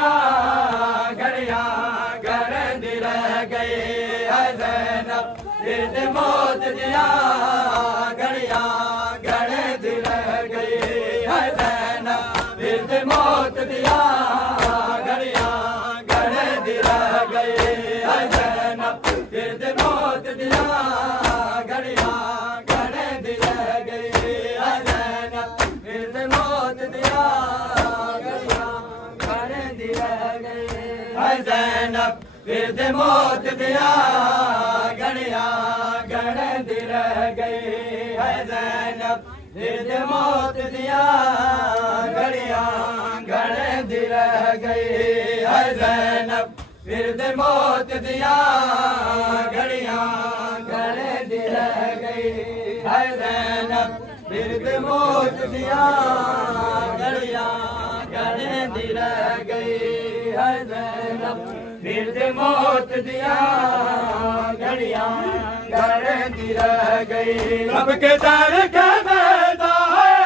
दिया घड़ियां गड़ंदी रह गई है ज़ैनब गिरद मौत दिया घड़ियां गड़ंदी रह गई है ज़ैनब गिरद मौत दिया घड़ियां गड़ंदी रह गई है ज़ैनब गिरद मौत दिया घड़ियां गड़ंदी रह गई है ज़ैनब गिरद मौत दिया घड़ियां गड़ंदी रह गई है ज़ैनब गिरद मौत दिया घड़ियां गड़ंदी रह गई है ज़ैनब गिरद मौत दिया घड़ियां गड़ंदी रह गई है ज़ैनब गिरद मौत दिया घड़ियां गड़ंदी रह गई है ज़ैनब गिरद मौत दिया घड़ियां गड़ंदी रह गई है ज़ैनब गिरद मौत दिया घड़ियां गड़ंदी रह गई रब के दर का मैदान है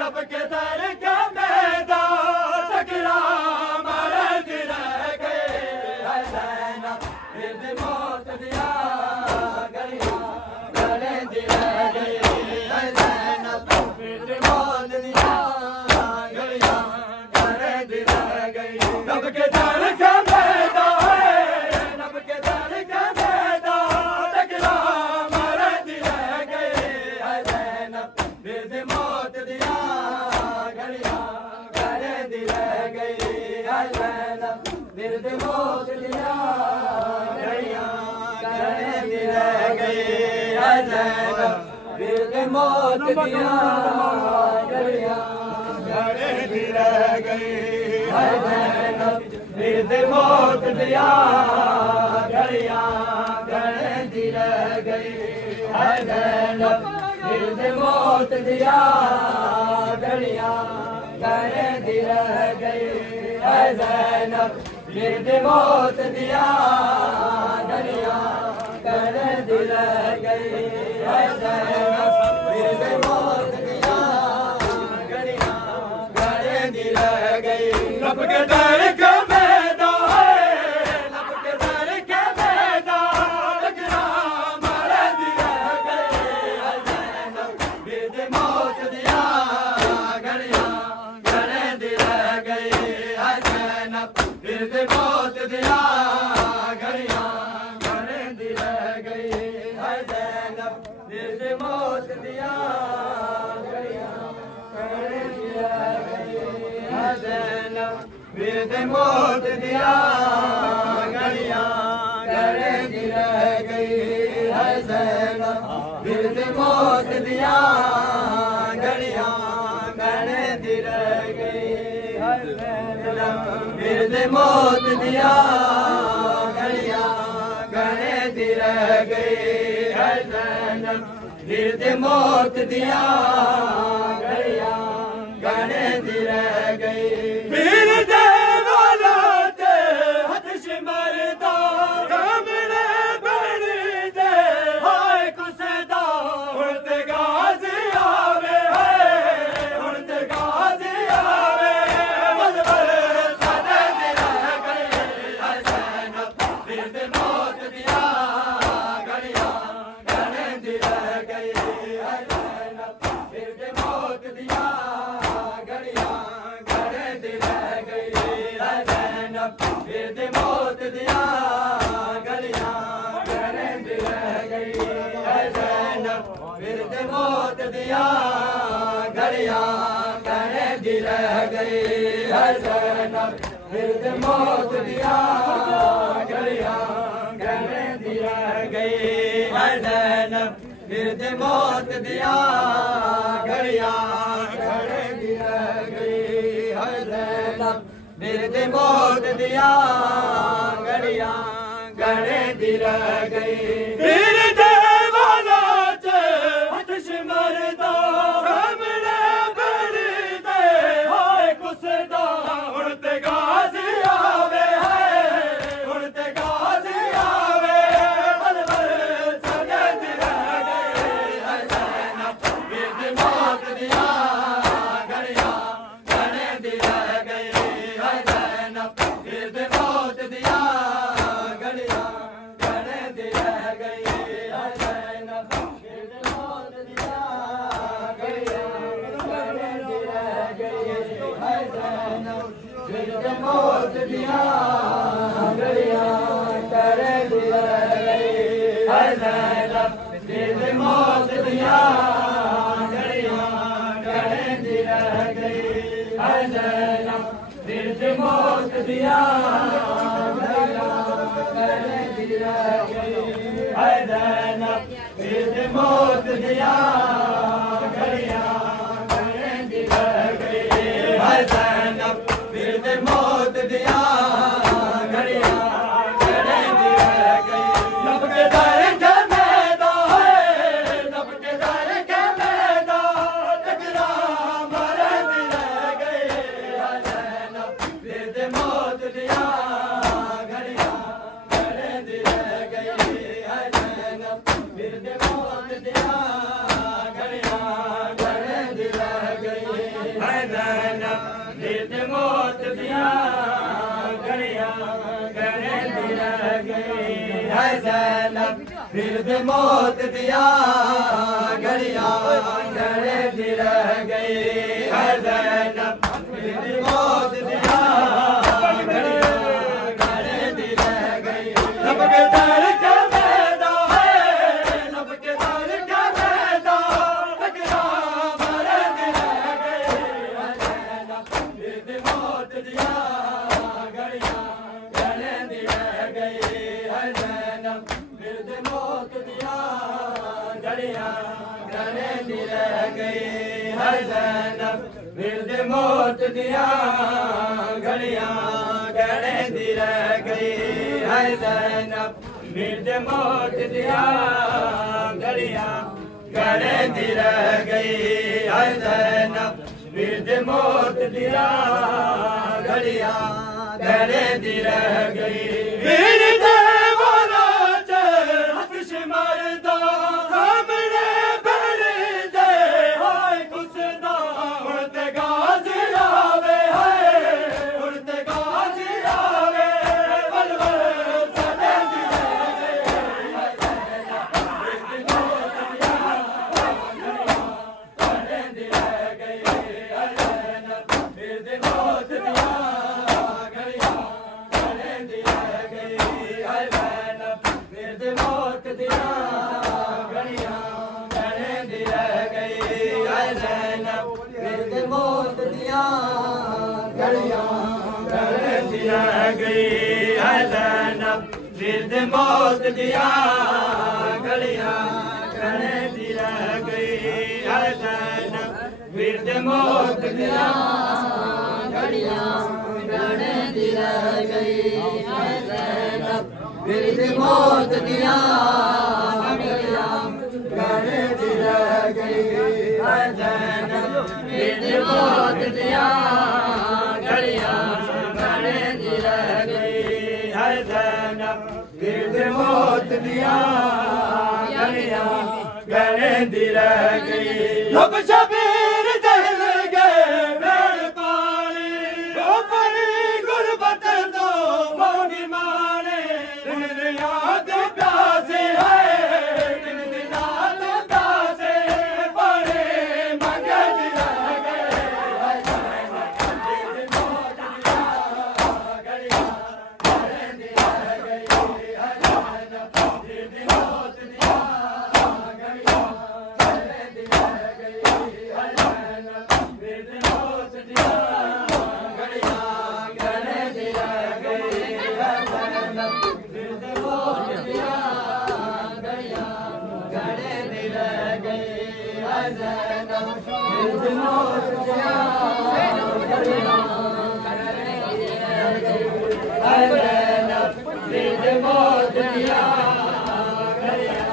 रब के दर का मैदान टकरा मरद रह गए है ज़ैनब गिरद मौत दिया घड़ियां गड़ंदी रह गई है ज़ैनब गिरद मौत दिया घड़ियां गड़ंदी रह गई रब के दर का गिरद मौत दिया घड़ियां गड़ंदी रह गई है ज़ैनब गिरद मौत दिया घड़ियां गड़ंदी रह गई है ज़ैनब गिरद मौत दिया घड़ियां गड़ंदी रह गई है ज़ैनब गिरद मौत दिया घड़ियां गड़ंदी रह गई है ज़ैनब गिरद मौत दिया घड़ियां गड़ंदी रह गई है ज़ैनब गिरद मौत दिया घड़ियां गड़ंदी रह गई रब के दर का मैदान है रब के दर का मैदान टकरा मरद रह गई है ज़ैनब गिरद मौत दिया घड़ियां गड़ंदी रह गई है ज़ैनब गिरद मौत दिया घड़ियां गड़ंदी रह गई है ज़ैनब गिरद मौत दिया घड़ियां गड़ंदी रह गई है ज़ैनब गिरद मौत दिया घड़ियां गड़ंदी रह गई है ज़ैनब गिरद मौत दिया घड़ियां गड़ंदी रह गई है ज़ैनब गिरद मौत दिया घड़ियां गड़ंदी रह गई है ज़ैनब गिरद मौत दिया घड़ियां गड़ंदी रह गई वीर दे वाला ते हथश मरदा कमरे बड़ी दे हाय कुसदा हुण ते गाज़ी आवे है हुण ते गाज़ी आवे मलबल सदे रह गई है ज़ैनब गिरद मौत दिया घड़ियां गड़ंदी रह गई है ज़ैनब गिरद मौत दिया घड़ियां गड़ंदी रह गई है ज़ैनब गिरद मौत दिया घड़ियां गड़ंदी रह गई है ज़ैनब गिरद मौत दिया घड़ियां गड़ंदी रह गई है ज़ैनब गिरद मौत दिया घड़ियां गड़ंदी रह गई है ज़ैनब गिरद मौत दिया घड़ियां गड़ंदी रह गई है ज़ैनब गिरद मौत दिया घड़ियां गड़ंदी रह गई वीर दे वाला ते हथश मरदा कमरे बड़ी दे हाय कुसदा हुण ते गाज़ी आवे है हुण ते गाज़ी आवे मलबल सदे रह गई है ज़ैनब गिरद मौत दिया घड़ियां गड़ंदी रह गई है ज़ैनब मौत दिया घड़ियां करती रह गई है ज़ैनब फिर मौत दिया घड़ियां करती रह गई है ज़ैनब फिर मौत दिया घड़ियां करती रह गई है ज़ैनब फिर मौत दिया घड़ियां करती रह गई है ज़ैनब फिर मौत दिया घड़ियां करती रह गई लब के दर के मैदान है लब के दर के मैदान टकरा मरती रह गई है ज़ैनब फिर मौत दिया घड़ियां करती रह गई है ज़ैनब फिर मौत दिया घड़ियां करती रह गई है ज़ैनब फिर मौत दिया घड़ियां करती रह गई है ज़ैनब फिर मौत दिया घड़ियां करती रह गई है ज़ैनब फिर मौत दिया घड़ियां करती रह गई लब के दर के मैदान है लब के दर के मैदान टकरा मरती रह गई है ज़ैनब फिर मौत दिया घड़ियां करती रह गई है ज़ैनब फिर मौत दिया घड़ियां करती रह गई है ज़ैनब फिर मौत दिया घड़ियां करती रह गई है ज़ैनब फिर मौत दिया घड़ियां करती रह गई है ज़ैनब फिर मौत दिया घड़ियां करती रह गई फिर देवाना हफ्श मरदा सामने बैठ दे हाय कुसदा उड़ते गाज़ी आवे हाय उड़ते गाज़ी आवे बल बल सड़ती रह गई है ज़ैनब फिर मौत दिया घड़ियां करती रह गई है ज़ैनब फिर मौत दिया घड़ियां करती रह गई है ज़ैनब फिर मौत दिया घड़ियां करती रह गई है ज़ैनब फिर मौत दिया घड़ियां करती रह गई है ज़ैनब फिर मौत दिया घड़ियां करती रह गई है ज़ैनब फिर मौत दिया घड़ियां करती रह गई है ज़ैनब फिर मौत दिया घड़ियां करती रह गई है ज़ैनब फिर मौत दिया घड़ियां करती रह गई है ज़ैनब फिर मौत दिया घड़ियां करती रह गई लब शबीर जल गए भेड़ पाली ऊपरी गुरबत दो मौनी माने दिन याद प्यासे है दिन याद प्यासे बड़े मगन रह गए है ज़ैनब फिर मौत दिया घड़ियां करती रह गई है ज़ैनब फिर मौत दिया घड़ियां करती रह गई है ज़ैनब फिर मौत दिया घड़ियां करती रह गई है ज़ैनब फिर मौत दिया घड़ियां करती रह गई है ज़ैनब फिर मौत दिया घड़ियां करती रह गई है ज़ैनब फिर मौत दिया घड़ियां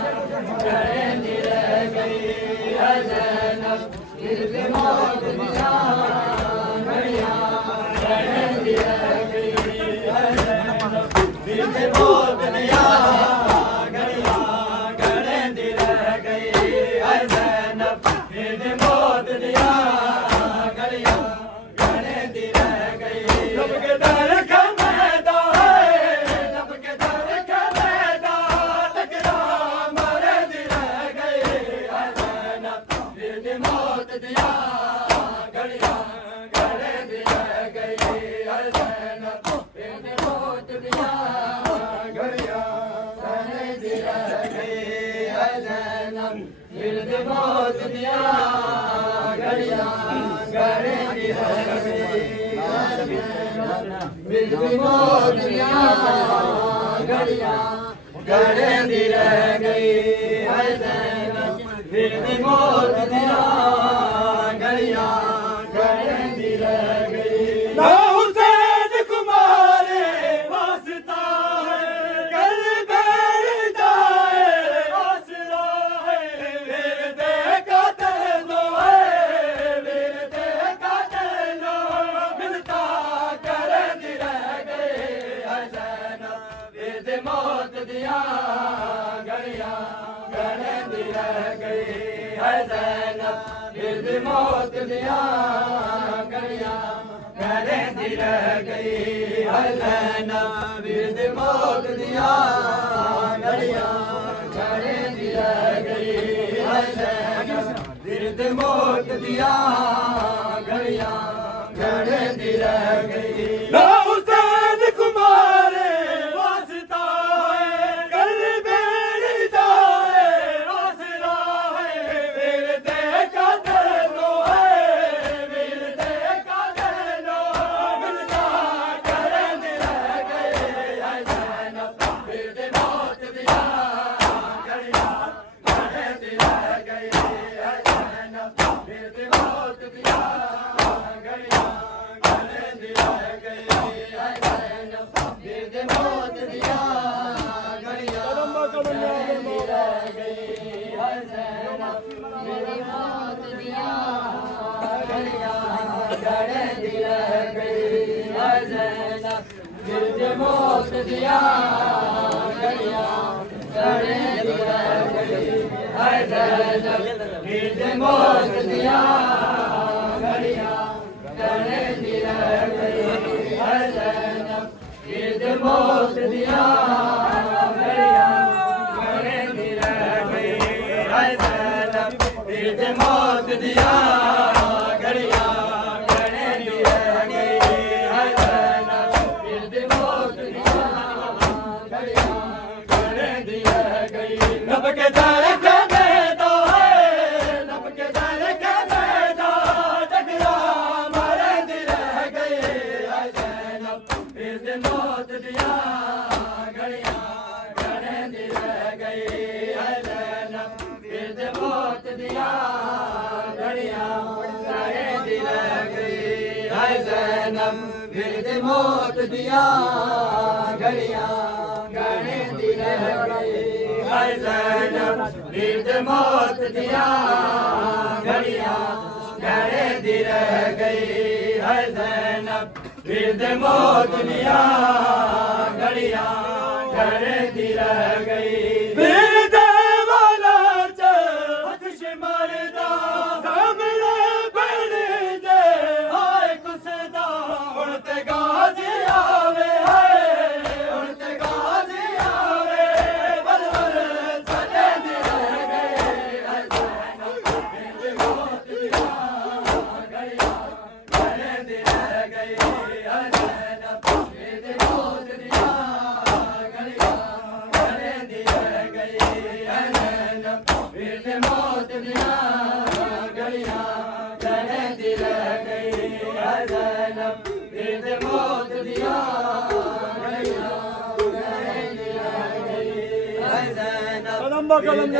करती रह गई है ज़ैनब फिर मौत दिया घड़ियां करती रह गई है ज़ैनब फिर मौत दिया घड़ियां करती रह गई है ज़ैनब फिर मौत दिया घड़ियां करती रह गई लब के दर का मैदान है लब के दर का मैदान टकरा मरती रह गई है ज़ैनब फिर मौत दिया घड़ियां करती रह गई है ज़ैनब मौत दिया घड़ियां कहती रह गई है ज़ैनब गिरद मौत दिया घड़ियां कहती रह गई गिरद मौत दिया घड़ियां कहती रह गई है ज़ैनब गिरद मौत दिया घड़ियां कहती रह गई मौत दिया घड़ियां कहती रह गई है ज़ैनब गिरद मौत दिया घड़ियां कहती रह गई है ज़ैनब गिरद मौत दिया घड़ियां कहती रह गई है ज़ैनब गिरद मौत दिया घड़ियां कहती रह गई गिरद मौत दिया घड़ियां कहती रह गई है ज़ैनब गिरद मौत दिया घड़ियां कहती रह गई है ज़ैनब गिरद मौत दिया घड़ियां कहती रह गई है ज़ैनब गिरद मौत दिया घड़ियां कहती रह गई है ज़ैनब गिरद मौत दिया घड़ियां कहती रह गई नब के दर के देता है नब के दर के देता टकरा मरती रह गई है ज़ैनब गिरद मौत दिया घड़ियां कहती रह गई है ज़ैनब गिरद मौत दिया घड़ियां कहती रह गई है ज़ैनब गिरद मौत दिया घड़ियां कहती रह गई है ज़ैनब गिरद मौत दिया घड़ियां कहती रह गई है ज़ैनब गिरद मौत दिया घड़ियां कहती रह गई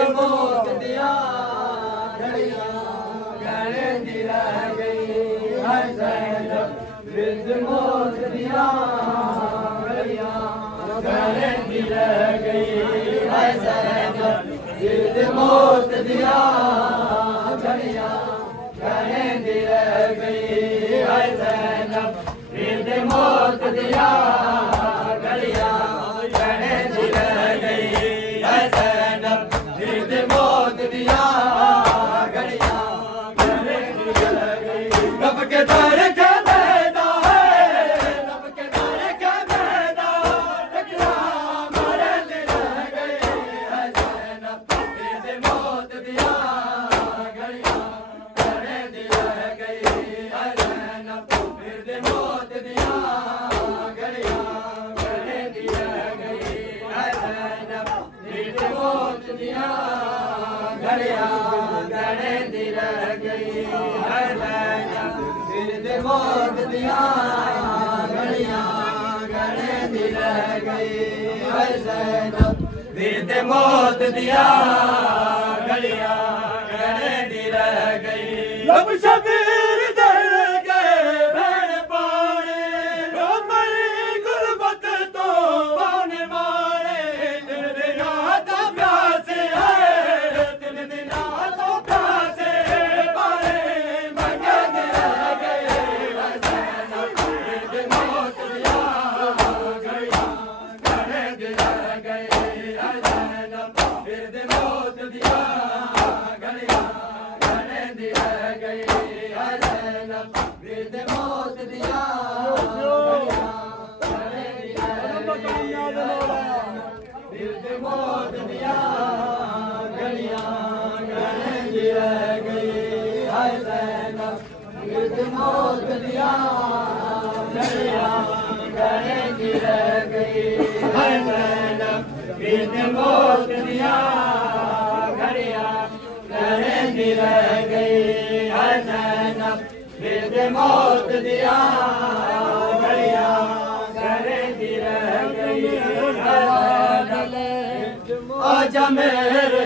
मौत दिया घड़ियां कहती रह गई है ज़ैनब गिरद मौत दिया घड़ियां कहती रह गई है ज़ैनब गिरद मौत दिया घड़ियां कहती रह गई है ज़ैनब गिरद मौत दिया घड़ियां कहती रह गई है ज़ैनब गिरद मौत दिया घड़ियां कहती रह गई रब के दर का मैदा है रब के दर का मैदा टकरा मरती रह गई है ज़ैनब गिरद मौत दिया घड़ियां कहती रह गई है ज़ैनब गिरद मौत दिया मौत दिया घड़ियां गले दी रह गई है ज़ैनब विरद मौत दिया घड़ियां गले दी रह गई लब शबीर दर गए भैन पाने मरी गुरबत तो बन मारे दिन दिना तो प्यासे है दिन दिना तो प्यासे पारे मंगे रह गए विरद मौत दिया घड़ियां गले दी रह गई है ज़ैनब विरद मौत दिया घड़ियां गले दी रह गई है ज़ैनब विरद मौत दिया घड़ियां गले दी रह गई विरद मौत दिया घड़ियां गले दी रह गई है ज़ैनब विरद मौत दिया घड़ियां गले दी रह गई है ज़ैनब विरद मौत दिया घड़ियां गले दी रह गई है ज़ैनब विरद मौत दिया घड़ियां गले दी रह गई है ज़ैनब आजा मेरे